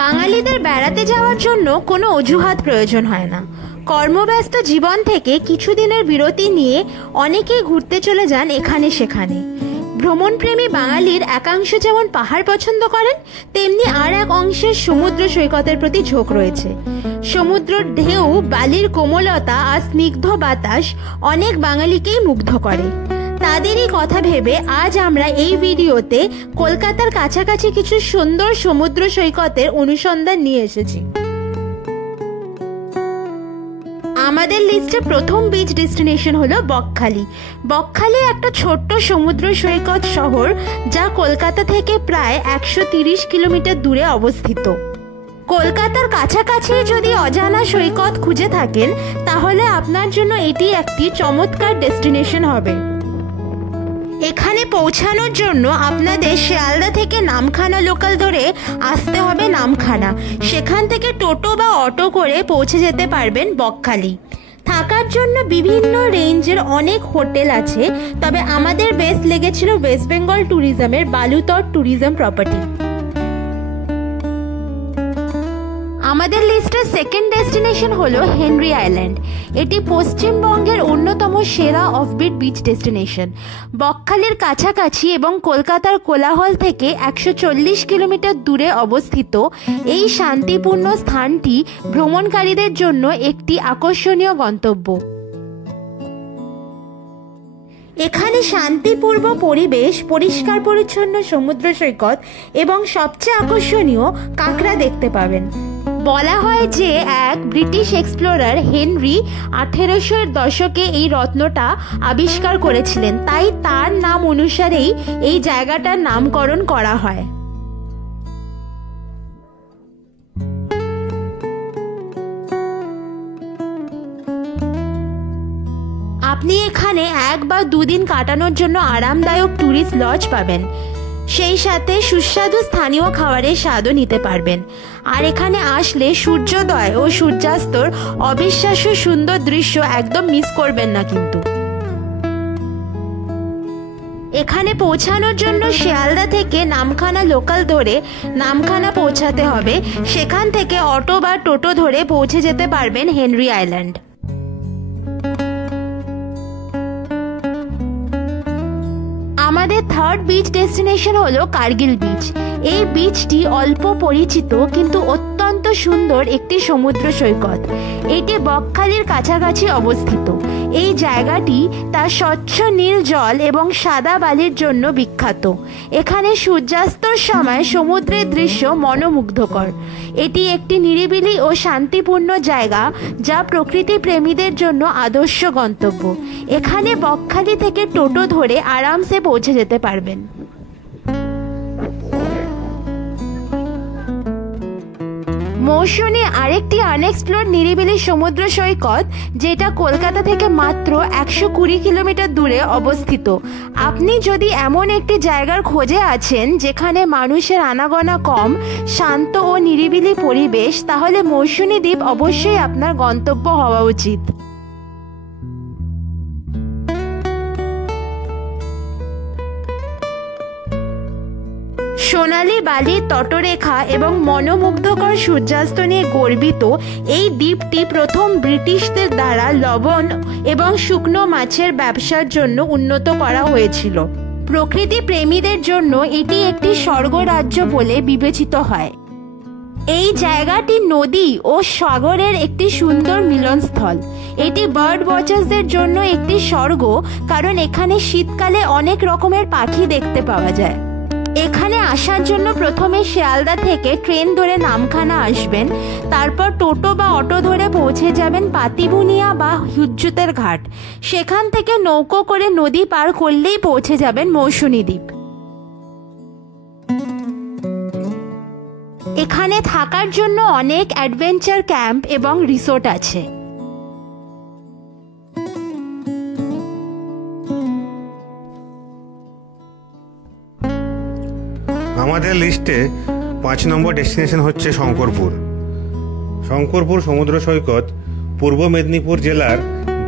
বাঙালিদের বেড়াতে যাওয়ার জন্য কোনো অজুহাত প্রয়োজন হয় না। কর্মব্যস্ত জীবন থেকে কিছুদিনের বিরতি নিয়ে অনেকেই ঘুরতে চলে যান এখানে সেখানে। ভ্রমণপ্রেমী বাঙালির একাংশ যেমন পাহাড় পছন্দ করেন, তেমনি আর এক অংশের সমুদ্র সৈকতের প্রতি ঝোঁক রয়েছে। সমুদ্রের ঢেউ, বালির কোমলতা আর স্নিগ্ধ বাতাস অনেক বাঙালিকেই মুগ্ধ করে। তাদেরই কথা ভেবে আজ আমরা এই ভিডিওতে কলকাতার কাছাকাছি কিছু সুন্দর সমুদ্র সৈকতের অনুসন্ধান নিয়ে এসেছি। আমাদের লিস্টে প্রথম বিচ ডেস্টিনেশন হলো বকখালি। বকখালি একটা ছোট্ট সমুদ্র সৈকত শহর, যা কলকাতা থেকে প্রায় 130 কিলোমিটার দূরে অবস্থিত। কলকাতার কাছাকাছি যদি অজানা সৈকত খুঁজে থাকেন, তাহলে আপনার জন্য এটি একটি চমৎকার ডেস্টিনেশন হবে। এখানে পৌঁছানোর জন্য আপনাদের শিয়ালদা থেকে নামখানা লোকাল ধরে আসতে হবে নামখানা। সেখান থেকে টোটো বা অটো করে পৌঁছে যেতে পারবেন বকখালি। থাকার জন্য বিভিন্ন রেঞ্জের অনেক হোটেল আছে, তবে আমাদের বেস্ট লেগেছিল ওয়েস্ট বেঙ্গল ট্যুরিজমের বালুতট ট্যুরিজম প্রপার্টি। আমাদের লিস্টের সেকেন্ড ডেস্টিনেশন হলো হেনরি আইল্যান্ড। এটি পশ্চিমবঙ্গের অন্যতম সেরা অফবিট বিচ ডেস্টিনেশন। বকখালির কাছাকাছি এবং কলকাতার কোলাহল থেকে 140 কিলোমিটার দূরে অবস্থিত এই শান্তিপূর্ণ স্থানটি ভ্রমণকারীদের জন্য একটি আকর্ষণীয় গন্তব্য। এখানে শান্তিপূর্ণ পরিবেশ, পরিষ্কার পরিচ্ছন্ন সমুদ্র সৈকত এবং সবচেয়ে আকর্ষণীয় কাঁকড়া দেখতে পাবেন। বলা হয় যে এক ব্রিটিশ এক্সপ্লোরার হেনরি 1800-এর দশকে এই রত্নটা আবিষ্কার করেছিলেন, তাই তার নাম অনুসারেই এই জায়গাটার নামকরণ করা হয়। আপনি এখানে 1 বা 2 দিন কাটানোর জন্য আরামদায়ক ট্যুরিস্ট লজ পাবেন, সেই সাথে সুস্বাদু স্থানীয় খাবারের স্বাদও নিতে পারবেন। আর এখানে আসলে সূর্যোদয় ও সূর্যাস্তর অবিশ্বাস্য সুন্দর দৃশ্য একদম মিস করবেন না কিন্তু। এখানে পৌঁছানোর জন্য শিয়ালদা থেকে নামখানা লোকাল ধরে নামখানা পৌঁছাতে হবে। সেখান থেকে অটো বা টোটো ধরে পৌঁছে যেতে পারবেন হেনরি আইল্যান্ড। আমাদের থার্ড বিচ ডেস্টিনেশন হলো কার্গিল বিচ। এই বিচটি অল্প পরিচিত কিন্তু অত্যন্ত সুন্দর একটি সমুদ্র সৈকত। এটি বকখালির কাছাকাছি অবস্থিত। এই জায়গাটি তার স্বচ্ছ নীল জল এবং সাদা বালির জন্য বিখ্যাত। এখানে সূর্যাস্তর সময় সমুদ্রের দৃশ্য মনোমুগ্ধকর। এটি একটি নিরিবিলি ও শান্তিপূর্ণ জায়গা, যা প্রকৃতি প্রেমীদের জন্য আদর্শ গন্তব্য। এখানে বকখালি থেকে টোটো ধরে আরামসে পৌঁছে যেতে পারবেন। মৌসুনী আরেকটি আনএক্সপ্লোর্ড নিরিবিলি সমুদ্র সৈকত, যেটা কলকাতা থেকে মাত্র 120 কিলোমিটার দূরে অবস্থিত। আপনি যদি এমন একটি জায়গার খোঁজে আছেন যেখানে মানুষের আনাগোনা কম, শান্ত ও নিরিবিলি পরিবেশ, তাহলে মৌসুনী দ্বীপ অবশ্যই আপনার গন্তব্য হওয়া উচিত। সোনালী বালির তটরেখা এবং মনোমুগ্ধকর সূর্যাস্ত নিয়ে গর্বিত এই দ্বীপটি প্রথম ব্রিটিশদের দ্বারা লবণ এবং শুকনো মাছের ব্যবসার জন্য উন্নত করা হয়েছিল। প্রকৃতি প্রেমীদের জন্য এটি একটি স্বর্গরাজ্য বলে বিবেচিত হয়। এই জায়গাটি নদী ও সাগরের একটি সুন্দর মিলনস্থল। এটি বার্ড ওয়াচার্সদের জন্য একটি স্বর্গ, কারণ এখানে শীতকালে অনেক রকমের পাখি দেখতে পাওয়া যায়। এখানে আসার জন্য প্রথমে শিয়ালদা থেকে ট্রেন ধরে নামখানা আসবেন, তারপর টোটো বা অটো ধরে পৌঁছে যাবেন পাতিবুনিয়া বা হুজ্জুতের ঘাট। সেখান থেকে নৌকো করে নদী পার করলেই পৌঁছে যাবেন মৌসুনী দ্বীপ। এখানে থাকার জন্য অনেক অ্যাডভেঞ্চার ক্যাম্প এবং রিসোর্ট আছে। আমাদের লিস্টে 5 নম্বর ডেস্টিনেশন হচ্ছে শঙ্করপুর। শঙ্করপুর সমুদ্র সৈকত পূর্ব মেদিনীপুর জেলার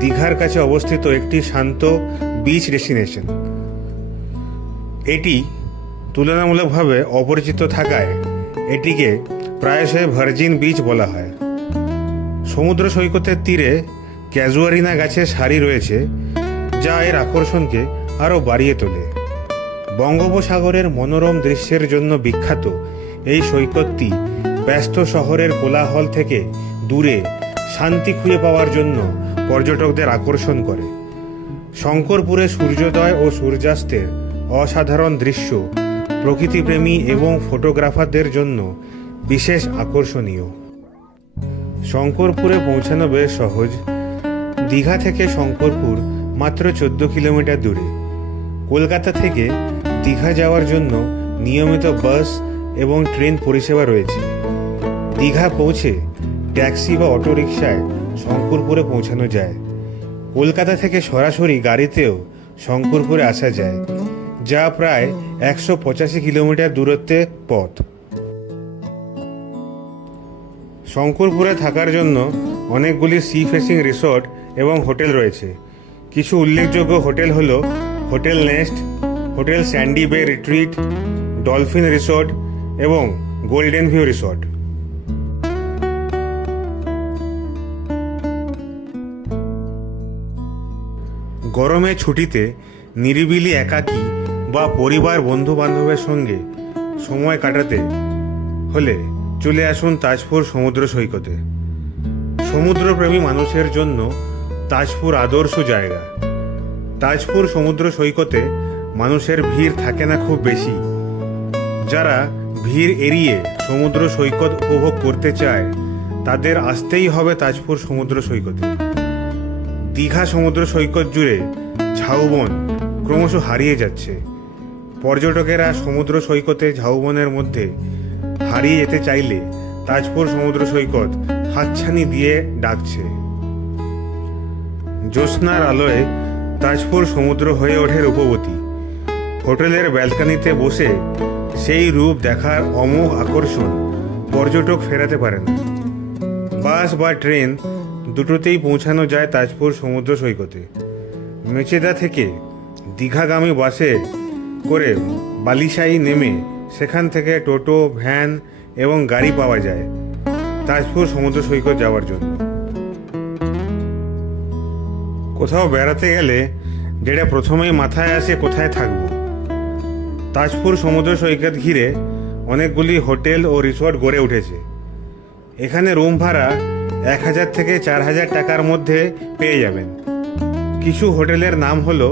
দীঘার কাছে অবস্থিত একটি শান্ত বিচ ডেস্টিনেশন। এটি তুলনামূলকভাবে অপরিচিত থাকায় এটিকে প্রায়শই ভার্জিন বিচ বলা হয়। সমুদ্র সৈকতের তীরে ক্যাজুয়ারিনা গাছের সারি রয়েছে, যা এর আকর্ষণকে আরও বাড়িয়ে তোলে। বঙ্গোপসাগরের মনোরম দৃশ্যের জন্য বিখ্যাত এই সৈকতটি ব্যস্ত শহরের কোলাহল থেকে দূরে শান্তি খুঁজে পাওয়ার জন্য পর্যটকদের আকর্ষণ করে। শঙ্করপুরে সূর্যোদয় ও সূর্যাস্তের অসাধারণ দৃশ্য প্রকৃতিপ্রেমী এবং ফটোগ্রাফারদের জন্য বিশেষ আকর্ষণীয়। শঙ্করপুরে পৌঁছানো বেশ সহজ। দীঘা থেকে শঙ্করপুর মাত্র 14 কিলোমিটার দূরে। কলকাতা থেকে দীঘা যাওয়ার জন্য নিয়মিত বাস এবং ট্রেন পরিষেবা রয়েছে। দীঘা পৌঁছে ট্যাক্সি বা অটোরিকশায় শঙ্করপুরে পৌঁছানো যায়। কলকাতা থেকে সরাসরি গাড়িতেও শঙ্করপুরে আসা যায়, যা প্রায় 185 কিলোমিটার দূরত্বের পথ। শঙ্করপুরে থাকার জন্য অনেকগুলি সি ফেসিং রিসোর্ট এবং হোটেল রয়েছে। কিছু উল্লেখযোগ্য হোটেল হল হোটেল নেস্ট, হোটেল স্যান্ডি বে রিট্রিট, ডলফিন রিসোর্ট এবং গোল্ডেন ভিউ রিসোর্ট। গরমে ছুটিতে নিরিবিলি একাকী বা পরিবার বন্ধু বান্ধবের সঙ্গে সময় কাটাতে হলে চলে আসুন তাজপুর সমুদ্র সৈকতে। সমুদ্রপ্রেমী মানুষের জন্য তাজপুর আদর্শ জায়গা। তাজপুর সমুদ্র সৈকতে মানুষের ভিড় থাকে না খুব বেশি। যারা ভিড় এড়িয়ে সমুদ্র সৈকত উপভোগ করতে চায় তাদের আসতেই হবে তাজপুর সমুদ্র সৈকতে। দীঘা সমুদ্র সৈকত জুড়ে ঝাউবন ক্রমশ হারিয়ে যাচ্ছে। পর্যটকেরা সমুদ্র সৈকতে ঝাউবনের মধ্যে হারিয়ে যেতে চাইলে তাজপুর সমুদ্র সৈকত হাতছানি দিয়ে ডাকছে। জ্যোৎস্নার আলোয় তাজপুর সমুদ্র হয়ে ওঠে রূপবতী। হোটেলের ব্যালকনিতে বসে সেই রূপ দেখার অমোঘ আকর্ষণ পর্যটক ফেরাতে পারে না। বাস বা ট্রেন দুটোতেই পৌঁছানো যায় তাজপুর সমুদ্র সৈকতে। মেচেদা থেকে দীঘাগামী বাসে করে বালিশাই নেমে সেখান থেকে টোটো, ভ্যান এবং গাড়ি পাওয়া যায় তাজপুর সমুদ্র সৈকত যাওয়ার জন্য। কোথাও বেড়াতে গেলে যেটা প্রথমেই মাথায় আসে কোথায় থাকবো। তাজপুর সমুদ্র সৈকত ঘিরে অনেকগুলি হোটেল ও রিসোর্ট গড়ে উঠেছে। এখানে রুম ভাড়া 1000 থেকে 4000 টাকার মধ্যে পেয়ে যাবেন। কিছু হোটেলের নাম হলো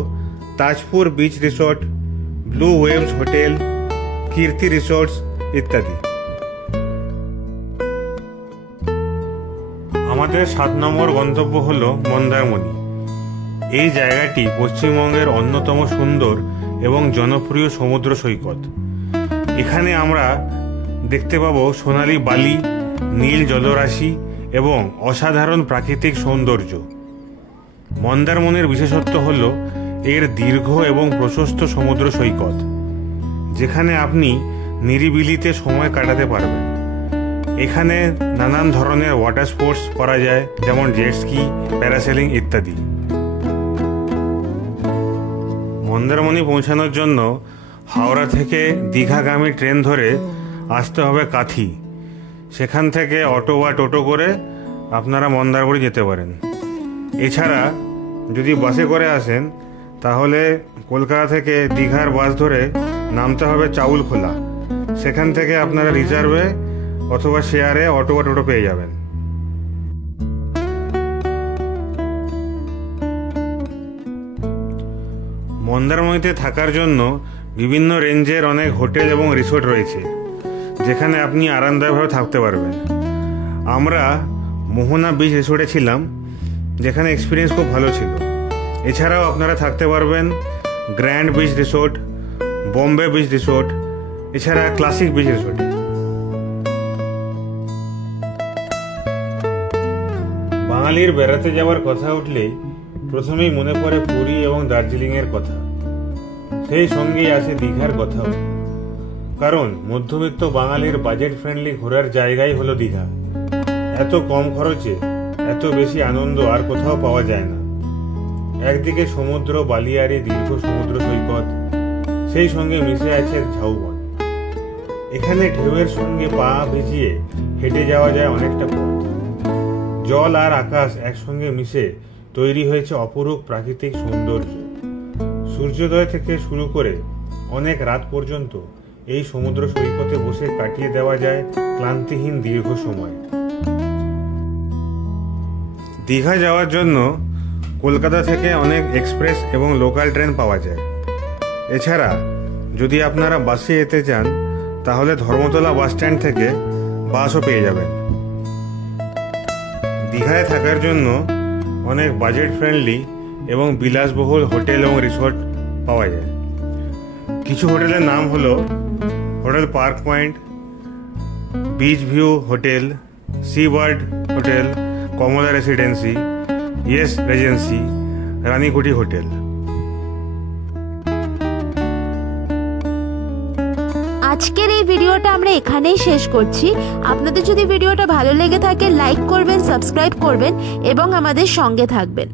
Tajpur beach resort, blue waves hotel, Kirti resorts ইত্যাদি। আমাদের 7 নম্বর গন্তব্য হলো মন্দারমণি। এই জায়গাটি পশ্চিমবঙ্গের অন্যতম সুন্দর এবং জনপ্রিয় সমুদ্র সৈকত। এখানে আমরা দেখতে পাবো সোনালী বালি, নীল জলরাশি এবং অসাধারণ প্রাকৃতিক সৌন্দর্য। মন্দারমণির বিশেষত্ব হল এর দীর্ঘ এবং প্রশস্ত সমুদ্র সৈকত, যেখানে আপনি নিরিবিলিতে সময় কাটাতে পারবেন। এখানে নানান ধরনের ওয়াটার স্পোর্টস করা যায়, যেমন জেট স্কি, প্যারাসেলিং ইত্যাদি। মন্দারমণি পৌঁছানোর জন্য হাওড়া থেকে দীঘাগামী ট্রেন ধরে আসতে হবে কাথি। সেখান থেকে অটো বা টোটো করে আপনারা মন্দারমণি যেতে পারেন। এছাড়া যদি বাসে করে আসেন তাহলে কলকাতা থেকে দীঘার বাস ধরে নামতে হবে চাউলখোলা। সেখান থেকে আপনারা রিজার্ভে অথবা শেয়ারে অটো বা টোটো পেয়ে যাবেন। মন্দারমণিতে থাকার জন্য বিভিন্ন রেঞ্জের অনেক হোটেল এবং রিসোর্ট রয়েছে, যেখানে আপনি আরামদায়কভাবে থাকতে পারবেন। আমরা মোহনা বিচ রিসোর্টে ছিলাম, যেখানে এক্সপিরিয়েন্স খুব ভালো ছিল। এছাড়াও আপনারা থাকতে পারবেন grand beach resort, Bombay beach resort, এছাড়া ক্লাসিক বিচ রিসোর্টে। বাঙালির বেড়াতে যাওয়ার কথা উঠলেই প্রথমেই মনে পড়ে পুরী এবং দার্জিলিংয়ের কথা। সেই সঙ্গেই আসে দীঘার কথাও, কারণ মধ্যবিত্ত বাঙালির বাজেট ফ্রেন্ডলি ঘোরার জায়গাই হলো দীঘা। এত কম খরচে এত বেশি আনন্দ আর কোথাও পাওয়া যায় না। একদিকে সমুদ্র, বালিয়াড়ি, দীর্ঘ সমুদ্র সৈকত, সেই সঙ্গে মিশে আছে ঝাউবন। এখানে ঢেউয়ের সঙ্গে পা ভিজিয়ে হেঁটে যাওয়া যায় অনেকটা পথ। জল আর আকাশ একসঙ্গে মিশে তৈরি হয়েছে অপরূপ প্রাকৃতিক সৌন্দর্য। সূর্যোদয় থেকে শুরু করে অনেক রাত পর্যন্ত এই সমুদ্র সৈকতে বসে কাটিয়ে দেওয়া যায় ক্লান্তিহীন দীর্ঘ সময়। দীঘা যাওয়ার জন্য কলকাতা থেকে অনেক এক্সপ্রেস এবং লোকাল ট্রেন পাওয়া যায়। এছাড়া যদি আপনারা বাসে যেতে চান তাহলে ধর্মতলা বাস স্ট্যান্ড থেকে বাসও পেয়ে যাবেন। দীঘায় থাকার জন্য অনেক বাজেট ফ্রেন্ডলি এবং বিলাসবহুল হোটেল এবং রিসোর্ট পাওয়া যায়। কিছু হোটেলের নাম হলো hotel park point, beach view hotel, sea bird hotel, Kamala residency, yes regency, Ranikuthi hotel. আজকের এই ভিডিওটা আমরা এখানেই শেষ করছি। আপনাদের যদি ভিডিওটা ভালো লেগে থাকে লাইক করবেন, সাবস্ক্রাইব করবেন এবং আমাদের সঙ্গে থাকবেন।